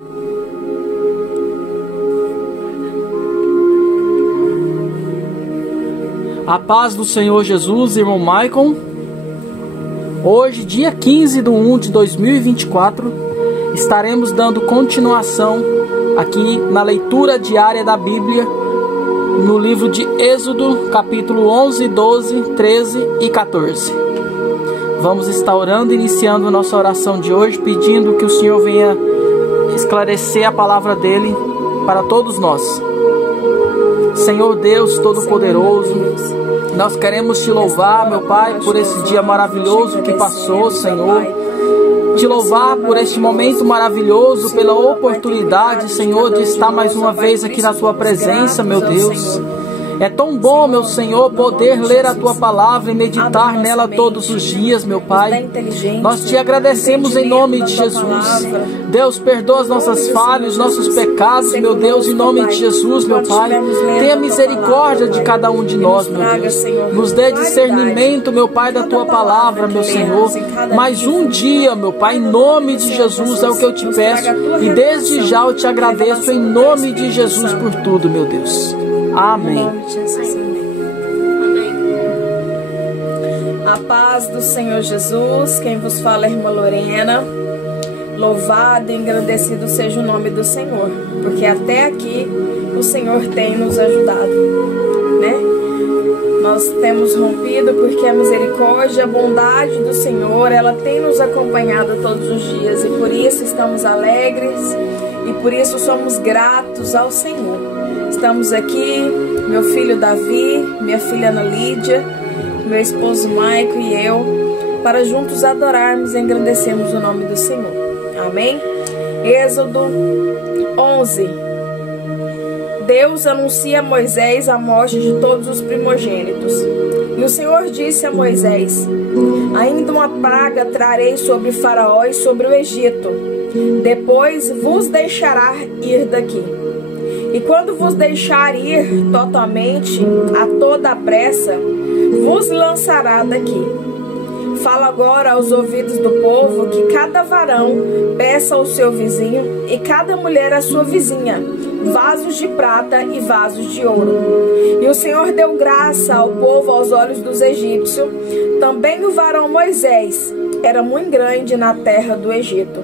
A paz do Senhor Jesus, irmão Maicon. Hoje, dia 15/1 de 2024, estaremos dando continuação aqui na leitura diária da Bíblia, no livro de Êxodo, capítulo 11, 12, 13 e 14. Vamos estar orando, iniciando a nossa oração de hoje, pedindo que o Senhor venha esclarecer a palavra dele para todos nós. Senhor Deus Todo-Poderoso, nós queremos te louvar, meu Pai, por esse dia maravilhoso que passou, Senhor. Te louvar por este momento maravilhoso, pela oportunidade, Senhor, de estar mais uma vez aqui na tua presença, meu Deus. É tão bom, meu Senhor, poder ler a tua palavra e meditar nela todos os dias, meu Pai. Nós te agradecemos em nome de Jesus. Deus, perdoa as nossas falhas, os nossos pecados, meu Deus, em nome de Jesus, meu Pai. Tenha misericórdia de cada um de nós, meu Deus. Nos dê discernimento, meu Pai, da tua palavra, meu Senhor. Mais um dia, meu Pai, em nome de Jesus, é o que eu te peço. E desde já eu te agradeço em nome de Jesus por tudo, meu Deus. Amém. A paz do Senhor Jesus, quem vos fala é a irmã Lorena. Louvado e engrandecido seja o nome do Senhor, porque até aqui o Senhor tem nos ajudado, né? Nós temos rompido porque a misericórdia e a bondade do Senhor, ela tem nos acompanhado todos os dias, e por isso estamos alegres e por isso somos gratos ao Senhor. Estamos aqui, meu filho Davi, minha filha Ana Lídia, meu esposo Maico e eu, para juntos adorarmos e engrandecermos o nome do Senhor. Amém? Êxodo 11. Deus anuncia a Moisés a morte de todos os primogênitos. E o Senhor disse a Moisés: ainda uma praga trarei sobre Faraó e sobre o Egito. Depois vos deixará ir daqui. E quando vos deixar ir totalmente, a toda a pressa, vos lançará daqui. Fala agora aos ouvidos do povo que cada varão peça ao seu vizinho e cada mulher à sua vizinha vasos de prata e vasos de ouro. E o Senhor deu graça ao povo aos olhos dos egípcios. Também o varão Moisés era muito grande na terra do Egito,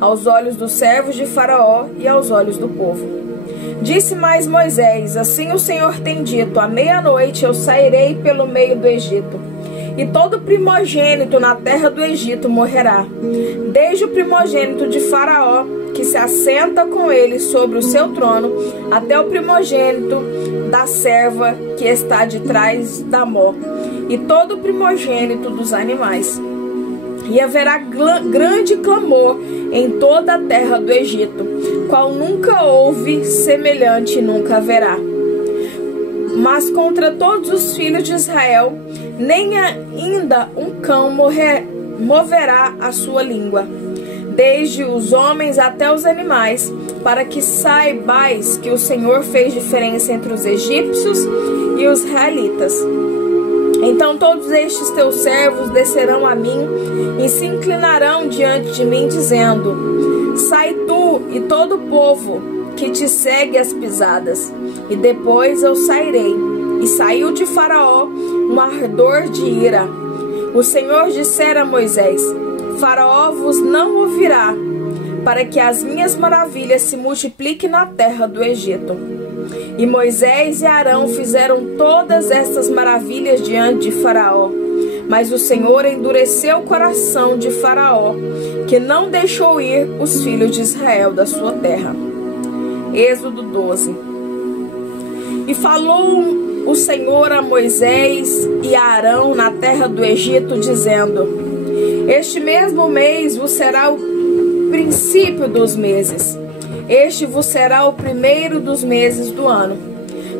aos olhos dos servos de Faraó e aos olhos do povo. Disse mais Moisés: assim o Senhor tem dito, à meia-noite eu sairei pelo meio do Egito, e todo primogênito na terra do Egito morrerá, desde o primogênito de Faraó, que se assenta com ele sobre o seu trono, até o primogênito da serva que está de trás da mó, e todo o primogênito dos animais. E haverá grande clamor em toda a terra do Egito, qual nunca houve, semelhante nunca haverá. Mas contra todos os filhos de Israel, nem ainda um cão moverá a sua língua, desde os homens até os animais, para que saibais que o Senhor fez diferença entre os egípcios e os israelitas. Então todos estes teus servos descerão a mim e se inclinarão diante de mim, dizendo: sai tu e todo o povo que te segue as pisadas. E depois eu sairei. E saiu de Faraó um ardor de ira. O Senhor dissera a Moisés: Faraó vos não ouvirá, para que as minhas maravilhas se multipliquem na terra do Egito. E Moisés e Arão fizeram todas estas maravilhas diante de Faraó. Mas o Senhor endureceu o coração de Faraó, que não deixou ir os filhos de Israel da sua terra. Êxodo 12. E falou o Senhor a Moisés e a Arão na terra do Egito, dizendo: este mesmo mês vos será o princípio dos meses. Este vos será o primeiro dos meses do ano.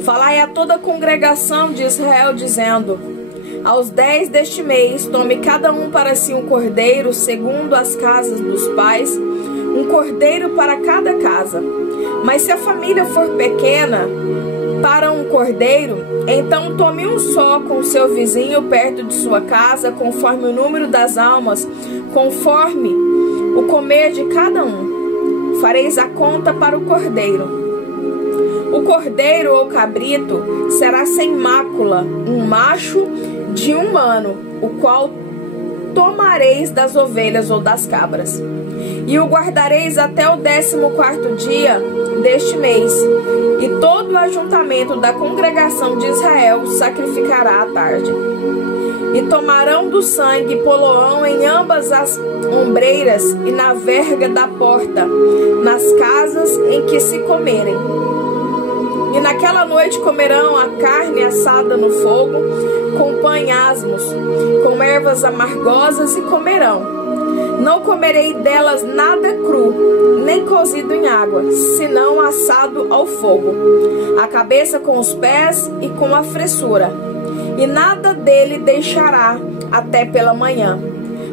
Falai a toda a congregação de Israel, dizendo: aos 10 deste mês, tome cada um para si um cordeiro, segundo as casas dos pais, um cordeiro para cada casa. Mas se a família for pequena para um cordeiro, então tome um só com seu vizinho perto de sua casa, conforme o número das almas, conforme o comer de cada um. fareis a conta para o cordeiro. O cordeiro ou cabrito será sem mácula, um macho de 1 ano, o qual tomareis das ovelhas ou das cabras. E o guardareis até o 14º dia deste mês, e todo o ajuntamento da congregação de Israel sacrificará à tarde. E tomarão do sangue e poloão em ambas as ombreiras e na verga da porta, nas casas em que se comerem. E naquela noite comerão a carne assada no fogo, com pães asmos, com ervas amargosas, e comerão. Não comerei delas nada cru, nem cozido em água, senão assado ao fogo, a cabeça com os pés e com a fressura. E nada dele deixará até pela manhã.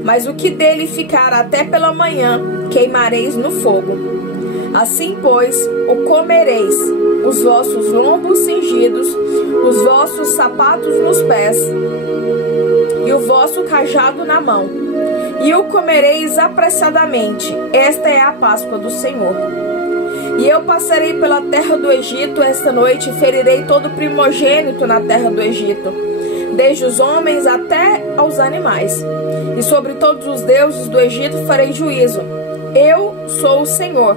Mas o que dele ficar até pela manhã, queimareis no fogo. Assim, pois, o comereis, os vossos lombos cingidos, os vossos sapatos nos pés, e o vosso cajado na mão. E o comereis apressadamente. Esta é a Páscoa do Senhor. E eu passarei pela terra do Egito esta noite, e ferirei todo primogênito na terra do Egito, desde os homens até aos animais. E sobre todos os deuses do Egito farei juízo. Eu sou o Senhor.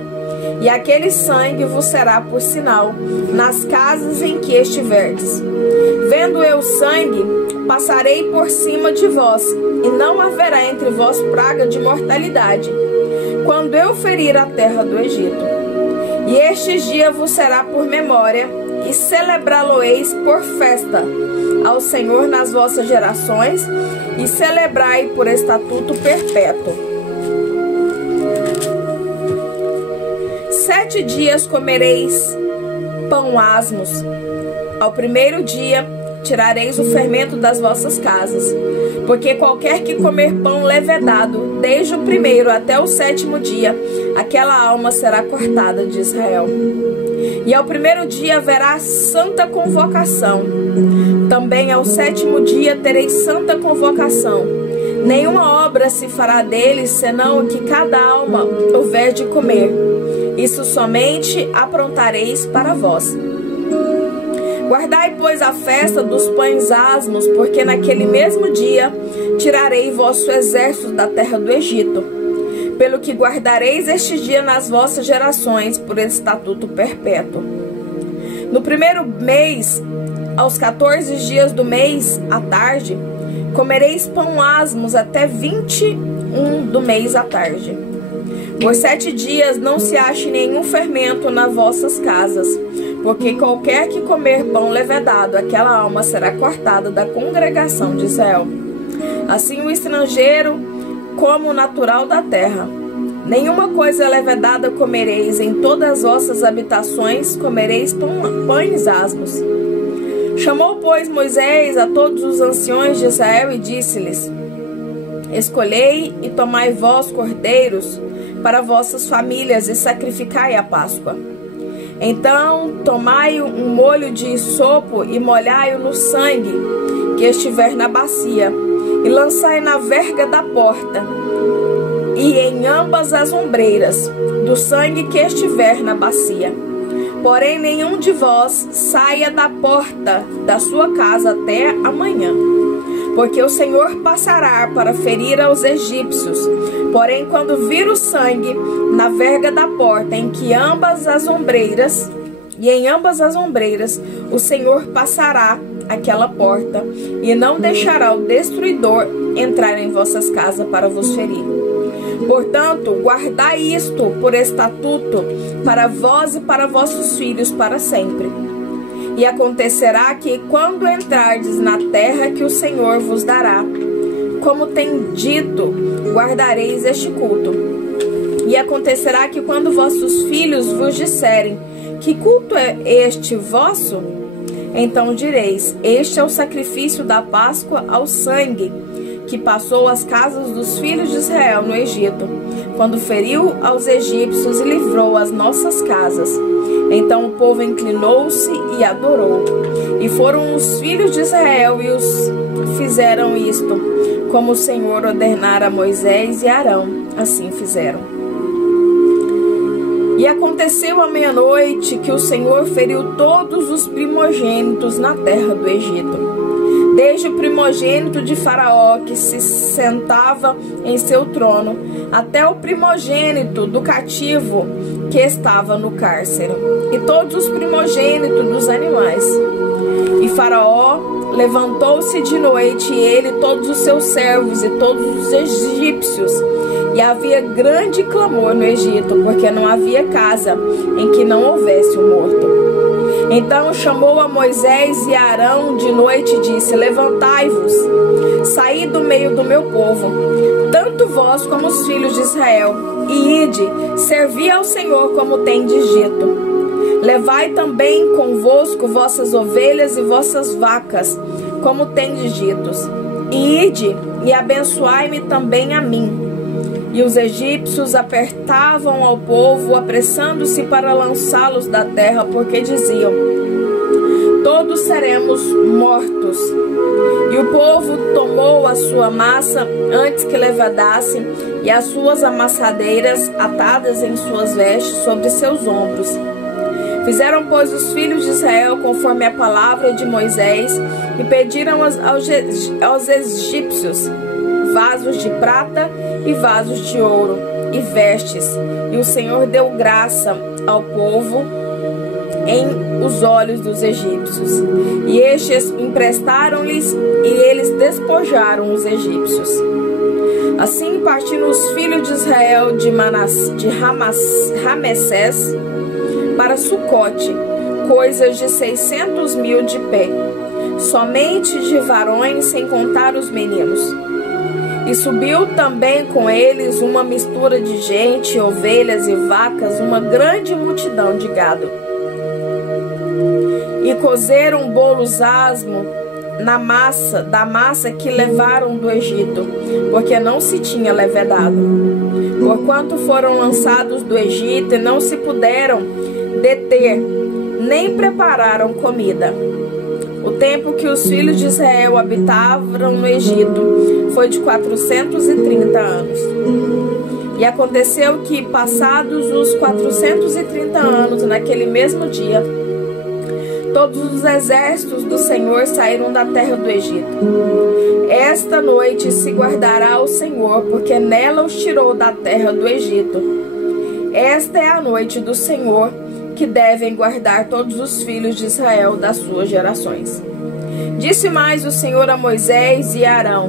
E aquele sangue vos será por sinal nas casas em que estiverdes. Vendo eu sangue, passarei por cima de vós, e não haverá entre vós praga de mortalidade, quando eu ferir a terra do Egito. E este dia vos será por memória, e celebrá-lo-eis por festa ao Senhor nas vossas gerações, e celebrai por estatuto perpétuo. 7 dias comereis pão asmos. Ao 1º dia tirareis o fermento das vossas casas, porque qualquer que comer pão levedado, desde o 1º até o 7º dia, aquela alma será cortada de Israel. E ao 1º dia haverá santa convocação. Também ao 7º dia tereis santa convocação. Nenhuma obra se fará deles, senão o que cada alma houver de comer. Isso somente aprontareis para vós. Guardai, pois, a festa dos pães asmos, porque naquele mesmo dia tirarei vosso exército da terra do Egito. Pelo que guardareis este dia nas vossas gerações, por estatuto perpétuo. No 1º mês, aos 14 dias do mês, à tarde, comereis pão asmos até 21 do mês à tarde. Por 7 dias não se ache nenhum fermento nas vossas casas, porque qualquer que comer pão levedado, aquela alma será cortada da congregação de Israel. Assim o estrangeiro como o natural da terra. Nenhuma coisa levedada comereis, em todas as vossas habitações comereis pães asmos. Chamou, pois, Moisés a todos os anciões de Israel e disse-lhes: Escolhei e tomai vós cordeiros para vossas famílias e sacrificai a Páscoa. Então tomai um molho de hisopo e molhai-o no sangue que estiver na bacia, e lançai na verga da porta e em ambas as ombreiras do sangue que estiver na bacia. Porém nenhum de vós saia da porta da sua casa até amanhã, porque o Senhor passará para ferir aos egípcios. Porém, quando vir o sangue na verga da porta, em ambas as ombreiras, o Senhor passará aquela porta, e não deixará o destruidor entrar em vossas casas para vos ferir. Portanto, guardai isto por estatuto para vós e para vossos filhos para sempre. E acontecerá que, quando entrardes na terra que o Senhor vos dará, como tem dito, guardareis este culto. E acontecerá que, quando vossos filhos vos disserem: que culto é este vosso? Então direis: este é o sacrifício da Páscoa ao sangue, que passou as casas dos filhos de Israel no Egito, quando feriu aos egípcios e livrou as nossas casas. Então o povo inclinou-se e adorou. E foram os filhos de Israel e os fizeram isto, como o Senhor ordenara a Moisés e Arão, assim fizeram. E aconteceu à meia-noite que o Senhor feriu todos os primogênitos na terra do Egito, desde o primogênito de Faraó, que se sentava em seu trono, até o primogênito do cativo que estava no cárcere, e todos os primogênitos dos animais. E Faraó levantou-se de noite, e ele, todos os seus servos e todos os egípcios, e havia grande clamor no Egito, porque não havia casa em que não houvesse um morto. Então chamou a Moisés e a Arão de noite e disse: levantai-vos, saí do meio do meu povo, tanto vós como os filhos de Israel, e ide, servi ao Senhor como tendes dito. Levai também convosco vossas ovelhas e vossas vacas, como tendes dito. E ide, e abençoai-me também a mim. E os egípcios apertavam ao povo, apressando-se para lançá-los da terra, porque diziam: todos seremos mortos. E o povo tomou a sua massa antes que levedasse, e as suas amassadeiras atadas em suas vestes sobre seus ombros. Fizeram, pois, os filhos de Israel conforme a palavra de Moisés, e pediram aos egípcios vasos de prata e vasos de ouro e vestes. E o Senhor deu graça ao povo em os olhos dos egípcios. E estes emprestaram-lhes, e eles despojaram os egípcios. Assim partiram os filhos de Israel de Ramessés para Sucote, coisas de 600.000 de pé, somente de varões, sem contar os meninos. E subiu também com eles uma mistura de gente, ovelhas e vacas, uma grande multidão de gado. E cozeram bolos asmo da massa que levaram do Egito, porque não se tinha levedado. Porquanto foram lançados do Egito e não se puderam deter, nem prepararam comida. O tempo que os filhos de Israel habitavam no Egito foi de 430 anos. E aconteceu que, passados os 430 anos, naquele mesmo dia, todos os exércitos do Senhor saíram da terra do Egito. Esta noite se guardará o Senhor, porque nela os tirou da terra do Egito. Esta é a noite do Senhor, que devem guardar todos os filhos de Israel das suas gerações. Disse mais o Senhor a Moisés e a Arão: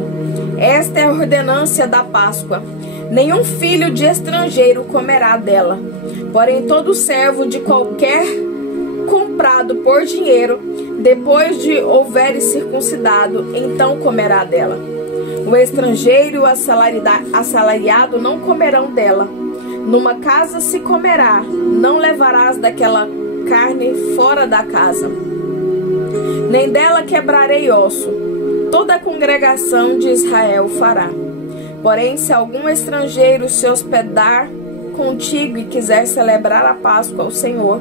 esta é a ordenância da Páscoa. Nenhum filho de estrangeiro comerá dela, porém todo servo de qualquer comprado por dinheiro, depois de houver circuncidado, então comerá dela. O estrangeiro e o assalariado não comerão dela. Numa casa se comerá, não levarás daquela carne fora da casa. Nem dela quebrarei osso, toda a congregação de Israel fará. Porém, se algum estrangeiro se hospedar contigo e quiser celebrar a Páscoa ao Senhor,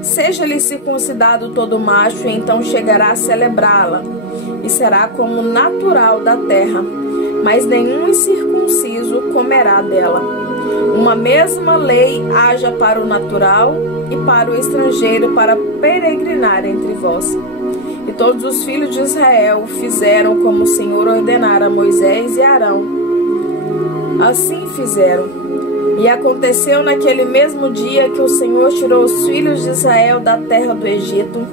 seja-lhe circuncidado todo macho, e então chegará a celebrá-la, e será como natural da terra, mas nenhum incircunciso comerá dela. Uma mesma lei haja para o natural e para o estrangeiro, para peregrinar entre vós. E todos os filhos de Israel fizeram como o Senhor ordenara a Moisés e Arão. Assim fizeram. E aconteceu naquele mesmo dia que o Senhor tirou os filhos de Israel da terra do Egito,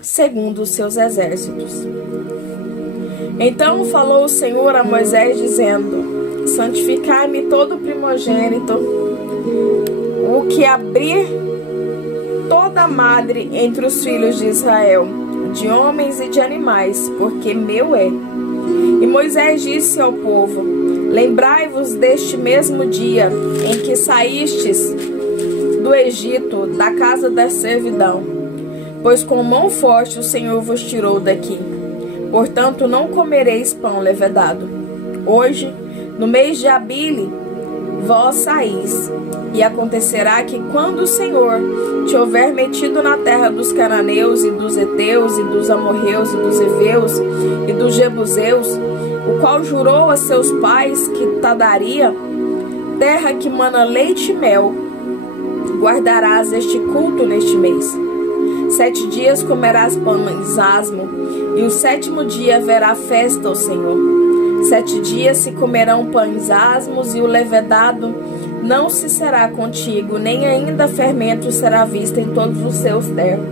segundo os seus exércitos. Então falou o Senhor a Moisés, dizendo: santificai-me todo primogênito, o que abrir toda madre entre os filhos de Israel, de homens e de animais, porque meu é. E Moisés disse ao povo: lembrai-vos deste mesmo dia em que saístes do Egito, da casa da servidão, pois com mão forte o Senhor vos tirou daqui. Portanto, não comereis pão levedado. Hoje, no mês de Abile, vós saís. E acontecerá que, quando o Senhor te houver metido na terra dos cananeus e dos heteus e dos amorreus e dos heveus e dos jebuseus, o qual jurou a seus pais que te daria, terra que mana leite e mel, guardarás este culto neste mês. 7 dias comerás pães asmo, e o 7º dia haverá festa ao Senhor. 7 dias se comerão pães asmos, e o levedado não se será contigo, nem ainda fermento será visto em todos os seus terros.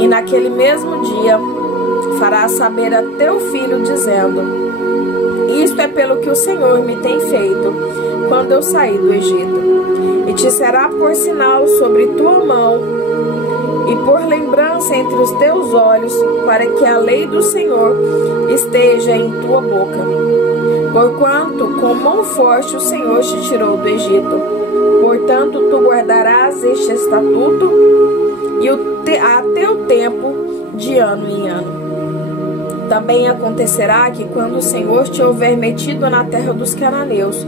E naquele mesmo dia farás saber a teu filho, dizendo: isto é pelo que o Senhor me tem feito quando eu saí do Egito. E te será por sinal sobre tua mão e por lembrança entre os teus olhos, para que a lei do Senhor esteja em tua boca. Porquanto com mão forte o Senhor te tirou do Egito. Portanto, tu guardarás este estatuto e a teu tempo de ano em ano. Também acontecerá que quando o Senhor te houver metido na terra dos cananeus,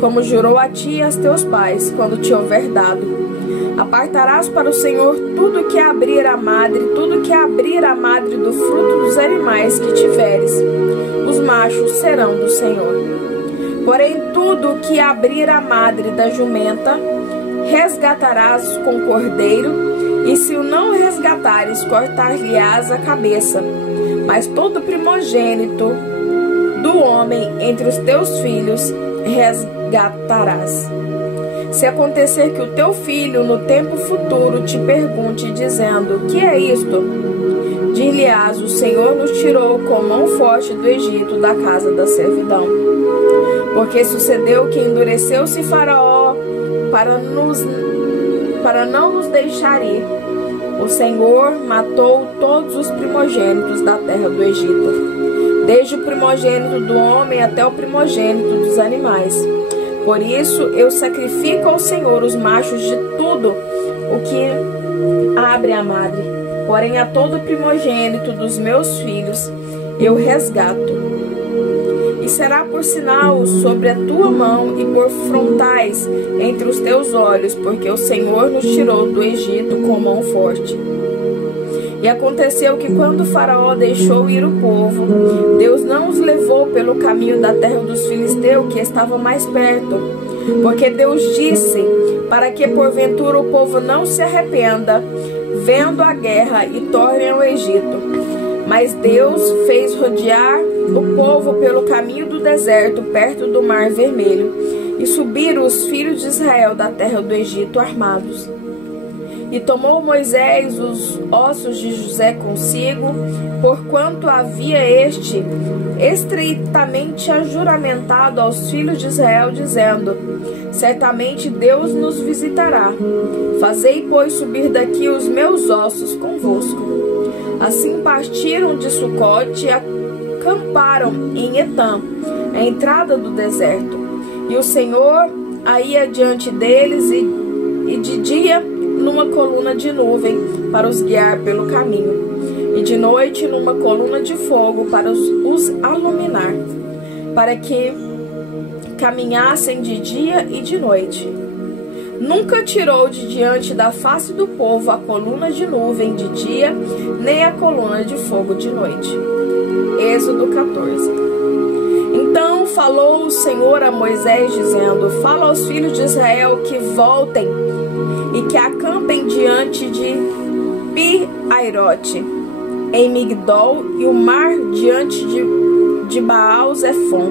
como jurou a ti e a teus pais, quando te houver dado, apartarás para o Senhor tudo que abrir a madre do fruto dos animais que tiveres. Os machos serão do Senhor. Porém, tudo que abrir a madre da jumenta, resgatarás com cordeiro, e se o não resgatares, cortar-lhe-ás a cabeça. Mas todo primogênito do homem entre os teus filhos resgatarás. Se acontecer que o teu filho no tempo futuro te pergunte, dizendo: que é isto? Dir-lhe-ás: o Senhor nos tirou com mão forte do Egito, da casa da servidão. Porque sucedeu que endureceu-se Faraó para não nos deixar ir. O Senhor matou todos os primogênitos da terra do Egito, desde o primogênito do homem até o primogênito dos animais. Por isso eu sacrifico ao Senhor os machos de tudo o que abre a madre. Porém a todo primogênito dos meus filhos eu resgato. E será por sinal sobre a tua mão e por frontais entre os teus olhos, porque o Senhor nos tirou do Egito com mão forte. E aconteceu que quando Faraó deixou ir o povo, Deus não os levou pelo caminho da terra dos filisteus, que estava mais perto. Porque Deus disse, para que porventura o povo não se arrependa, vendo a guerra, e torne ao Egito. Mas Deus fez rodear o povo pelo caminho do deserto, perto do Mar Vermelho, e subiram os filhos de Israel da terra do Egito armados. E tomou Moisés os ossos de José consigo, porquanto havia este estreitamente ajuramentado aos filhos de Israel, dizendo: certamente Deus nos visitará. Fazei, pois, subir daqui os meus ossos convosco. Assim partiram de Sucote e acamparam em Etam, a entrada do deserto. E o Senhor ia diante deles, e de dia numa coluna de nuvem para os guiar pelo caminho, e de noite numa coluna de fogo para os iluminar, para que caminhassem de dia e de noite. Nunca tirou de diante da face do povo a coluna de nuvem de dia, nem a coluna de fogo de noite. Êxodo 14. Então falou o Senhor a Moisés, dizendo: fala aos filhos de Israel que voltem e que acampem diante de Pi-Airote, em Migdol, e o mar diante de Baal-Zephon.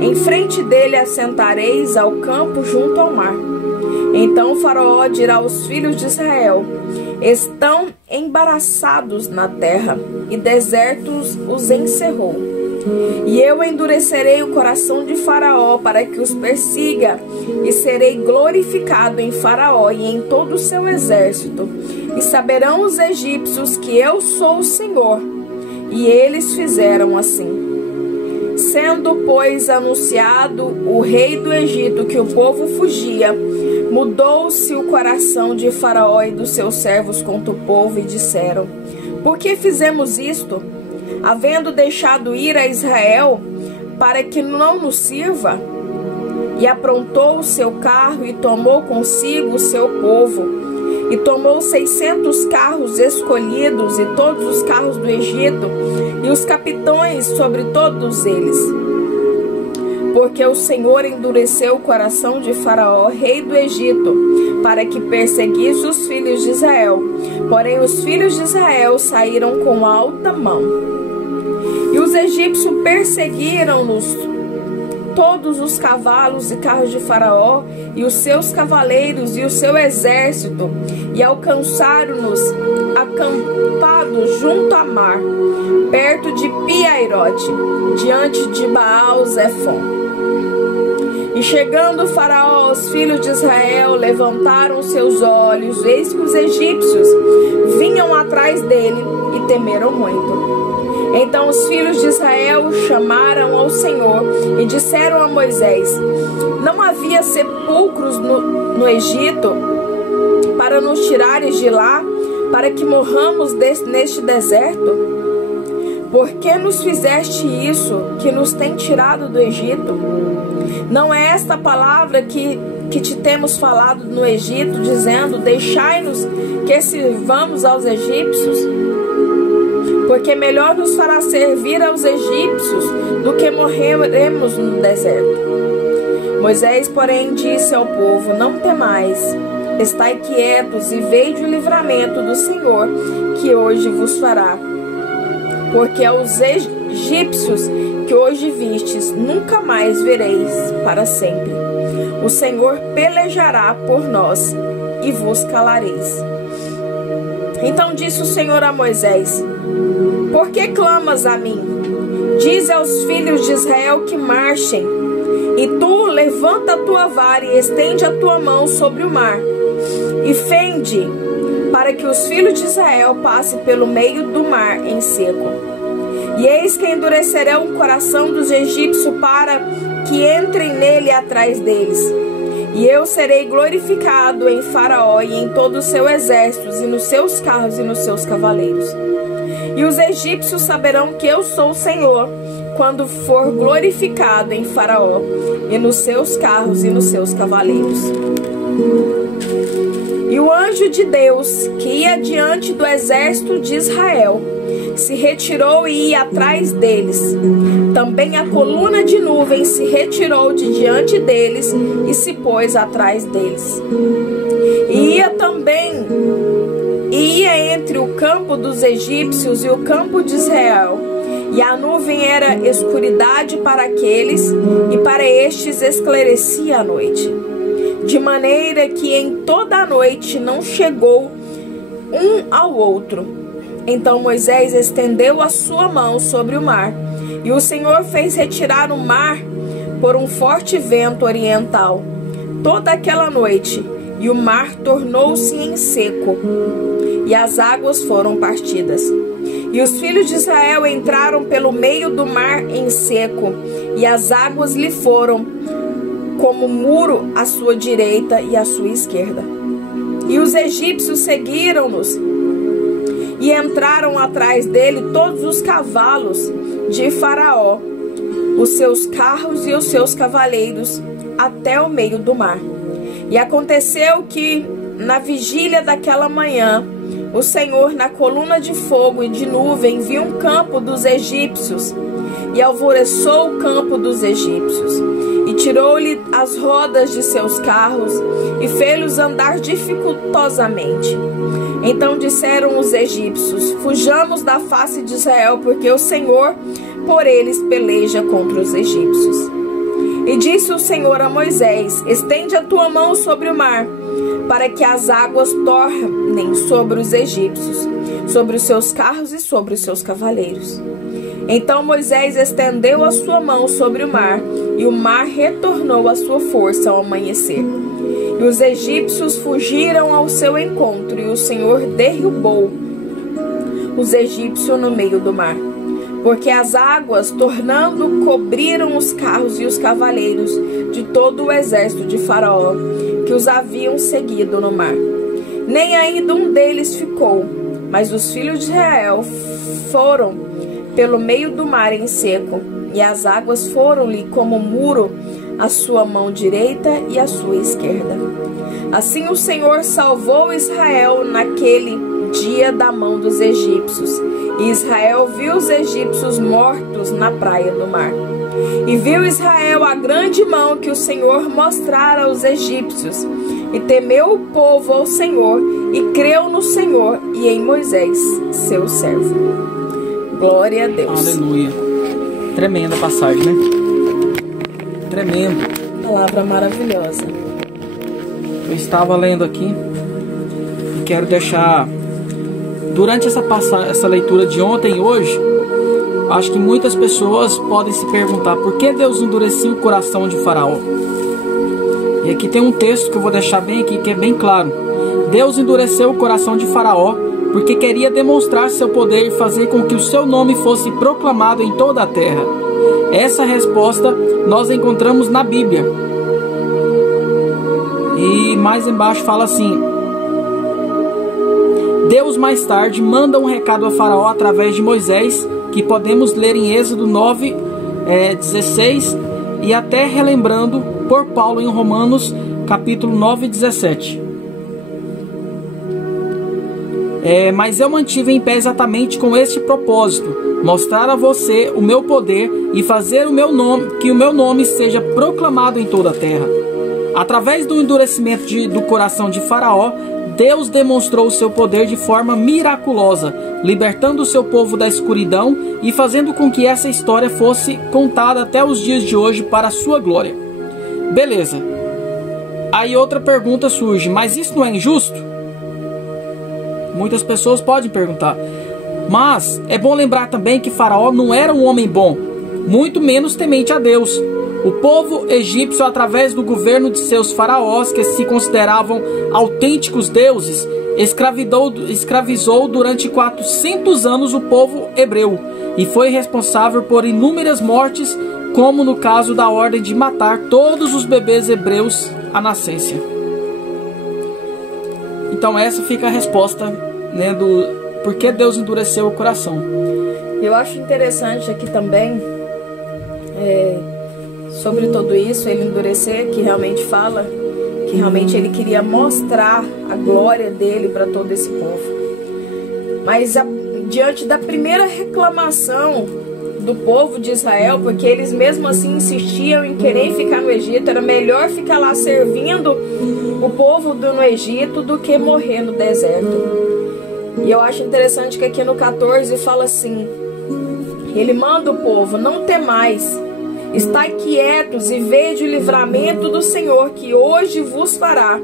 Em frente dele assentareis ao campo junto ao mar. Então Faraó dirá aos filhos de Israel: estão embaraçados na terra, e desertos os encerrou. E eu endurecerei o coração de Faraó para que os persiga, e serei glorificado em Faraó e em todo o seu exército. E saberão os egípcios que eu sou o Senhor. E eles fizeram assim. Sendo, pois, anunciado o rei do Egito que o povo fugia, mudou-se o coração de Faraó e dos seus servos contra o povo, e disseram: por que fizemos isto, havendo deixado ir a Israel, para que não nos sirva? E aprontou o seu carro, e tomou consigo o seu povo, e tomou 600 carros escolhidos, e todos os carros do Egito, e os capitões sobre todos eles. porque o Senhor endureceu o coração de Faraó, rei do Egito, para que perseguisse os filhos de Israel. Porém, os filhos de Israel saíram com alta mão. E os egípcios perseguiram-nos, todos os cavalos e carros de Faraó, e os seus cavaleiros e o seu exército, e alcançaram-nos acampados junto à mar, perto de Pi-Hairote, diante de Baal-Zephon. E chegando Faraó aos filhos de Israel, levantaram seus olhos, eis que os egípcios vinham atrás dele e temeram muito. Então os filhos de Israel chamaram ao Senhor e disseram a Moisés: não havia sepulcros no Egito para nos tirares de lá, para que morramos neste deserto? Por que nos fizeste isso, que nos tem tirado do Egito? Não é esta a palavra que te temos falado no Egito, dizendo: deixai-nos que sirvamos aos egípcios? Porque melhor nos fará servir aos egípcios do que morreremos no deserto. Moisés, porém, disse ao povo: não temais, estai quietos e vede o livramento do Senhor que hoje vos fará. Porque aos egípcios que hoje vistes, nunca mais vereis para sempre. O Senhor pelejará por nós e vos calareis. Então disse o Senhor a Moisés: por que clamas a mim? Dize aos filhos de Israel que marchem. E tu levanta a tua vara e estende a tua mão sobre o mar, e fende, para que os filhos de Israel passem pelo meio do mar em seco. E eis que endurecerão o coração dos egípcios para que entrem nele atrás deles. E eu serei glorificado em Faraó e em todo o seu exército, e nos seus carros e nos seus cavaleiros. E os egípcios saberão que eu sou o Senhor, quando for glorificado em Faraó, e nos seus carros e nos seus cavaleiros. E o anjo de Deus, que ia diante do exército de Israel, se retirou e ia atrás deles. Também a coluna de nuvem se retirou de diante deles e se pôs atrás deles. E ia entre o campo dos egípcios e o campo de Israel. E a nuvem era escuridade para aqueles, e para estes esclarecia a noite. De maneira que em toda a noite não chegou um ao outro. Então Moisés estendeu a sua mão sobre o mar, e o Senhor fez retirar o mar por um forte vento oriental toda aquela noite, e o mar tornou-se em seco, e as águas foram partidas. E os filhos de Israel entraram pelo meio do mar em seco, e as águas lhe foram como muro à sua direita e à sua esquerda. E os egípcios seguiram-nos e entraram atrás dele todos os cavalos de Faraó, os seus carros e os seus cavaleiros, até o meio do mar. E aconteceu que, na vigília daquela manhã, o Senhor, na coluna de fogo e de nuvem, viu um campo dos egípcios, e alvoreçou o campo dos egípcios, e tirou-lhe as rodas de seus carros, e fez-los andar dificultosamente. Então disseram os egípcios: fujamos da face de Israel, porque o Senhor por eles peleja contra os egípcios. E disse o Senhor a Moisés: estende a tua mão sobre o mar, para que as águas tornem sobre os egípcios, sobre os seus carros e sobre os seus cavaleiros. Então Moisés estendeu a sua mão sobre o mar, e o mar retornou à sua força ao amanhecer. E os egípcios fugiram ao seu encontro, e o Senhor derrubou os egípcios no meio do mar. Porque as águas, tornando, cobriram os carros e os cavaleiros de todo o exército de Faraó, que os haviam seguido no mar. Nem ainda um deles ficou, mas os filhos de Israel foram pelo meio do mar em seco, e as águas foram-lhe como muro à sua mão direita e à sua esquerda. Assim o Senhor salvou Israel naquele dia da mão dos egípcios, e Israel viu os egípcios mortos na praia do mar. E viu Israel a grande mão que o Senhor mostrara aos egípcios, e temeu o povo ao Senhor, e creu no Senhor e em Moisés, seu servo. Glória a Deus. Aleluia. Tremenda passagem, né? Tremendo. Palavra maravilhosa. Eu estava lendo aqui e quero deixar, durante essa leitura de ontem e hoje, acho que muitas pessoas podem se perguntar por que Deus endureceu o coração de Faraó. E aqui tem um texto que eu vou deixar bem aqui, que é bem claro. Deus endureceu o coração de Faraó porque queria demonstrar seu poder e fazer com que o seu nome fosse proclamado em toda a terra. Essa resposta nós encontramos na Bíblia. E mais embaixo fala assim: Deus mais tarde manda um recado a Faraó através de Moisés, que podemos ler em Êxodo 9:16 e até relembrando por Paulo em Romanos capítulo 9:17. Mas eu mantive em pé exatamente com este propósito: mostrar a você o meu poder e fazer que o meu nome seja proclamado em toda a terra. Através do endurecimento do coração de Faraó, Deus demonstrou o seu poder de forma miraculosa, libertando o seu povo da escuridão e fazendo com que essa história fosse contada até os dias de hoje para a sua glória. Beleza. Aí outra pergunta surge: mas isso não é injusto? Muitas pessoas podem perguntar. Mas é bom lembrar também que Faraó não era um homem bom, muito menos temente a Deus. O povo egípcio, através do governo de seus faraós, que se consideravam autênticos deuses, escravizou durante 400 anos o povo hebreu e foi responsável por inúmeras mortes, como no caso da ordem de matar todos os bebês hebreus à nascência. Então essa fica a resposta, né, do por que Deus endureceu o coração. Eu acho interessante aqui também, sobre tudo isso, ele endurecer, que realmente fala que realmente ele queria mostrar a glória dele para todo esse povo. Mas diante da primeira reclamação do povo de Israel, porque eles mesmo assim insistiam em querer ficar no Egito, era melhor ficar lá servindo o povo no Egito do que morrer no deserto. E eu acho interessante que aqui no 14 fala assim: ele manda o povo: não temais, estai quietos e vede o livramento do Senhor que hoje vos fará,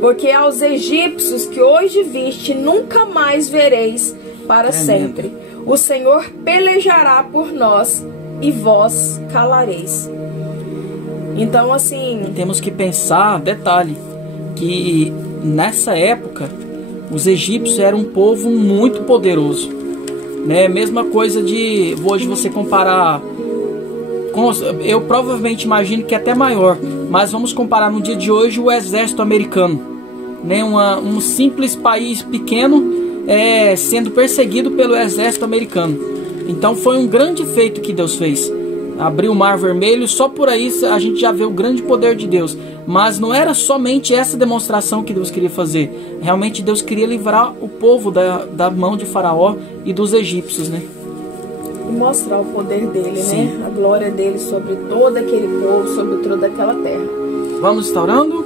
porque aos egípcios que hoje viste nunca mais vereis para sempre. O Senhor pelejará por nós e vós calareis. Então assim, temos que pensar, detalhe, que nessa época os egípcios eram um povo muito poderoso, né? Mesma coisa de hoje você comparar com, eu provavelmente imagino que é até maior, mas vamos comparar no dia de hoje o exército americano, né? Um simples país pequeno sendo perseguido pelo exército americano. Então foi um grande feito que Deus fez. Abriu o Mar Vermelho, só por aí a gente já vê o grande poder de Deus. Mas não era somente essa demonstração que Deus queria fazer. Realmente Deus queria livrar o povo da mão de Faraó e dos egípcios, né? E mostrar o poder dele, Sim. né? A glória dele sobre todo aquele povo, sobre toda aquela terra. Vamos estar orando?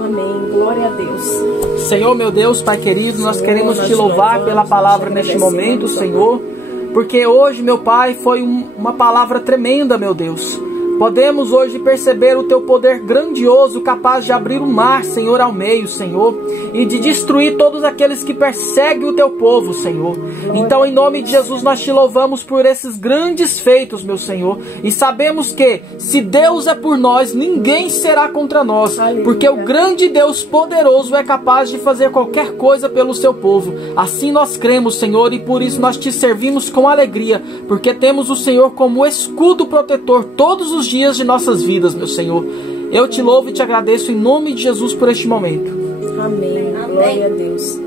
Amém. Glória a Deus. Senhor, meu Deus, Pai querido, nós queremos te louvar pela palavra neste momento, Senhor. Porque hoje, meu Pai, foi uma palavra tremenda, meu Deus. Podemos hoje perceber o teu poder grandioso, capaz de abrir o mar, Senhor, ao meio, Senhor, e de destruir todos aqueles que perseguem o teu povo, Senhor. Então, em nome de Jesus, nós te louvamos por esses grandes feitos, meu Senhor, e sabemos que, se Deus é por nós, ninguém será contra nós, porque o grande Deus poderoso é capaz de fazer qualquer coisa pelo seu povo. Assim nós cremos, Senhor, e por isso nós te servimos com alegria, porque temos o Senhor como escudo protetor todos os dias de nossas vidas, meu Senhor. Eu te louvo e te agradeço em nome de Jesus por este momento. Amém. Glória a Deus.